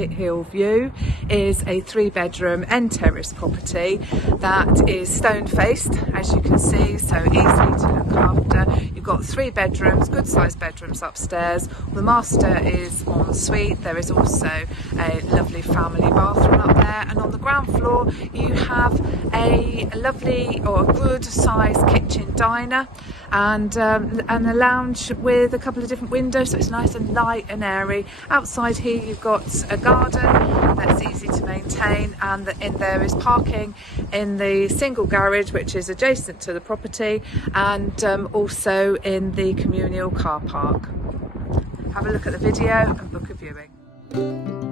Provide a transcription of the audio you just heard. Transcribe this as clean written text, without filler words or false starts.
Market Hill view is a 3-bedroom end terrace property that is stone faced, as you can see, so easily to look after. You've got 3 bedrooms, good sized bedrooms upstairs. The master is en suite. There is also a lovely family bathroom up there, and on the ground floor you have a lovely or a good sized kitchen diner and a lounge with a couple of different windows, so it's nice and light and airy. Outside here you've got a garden that's easy to maintain, and there is parking in the single garage which is adjacent to the property, and also in the communal car park. Have a look at the video and book a viewing.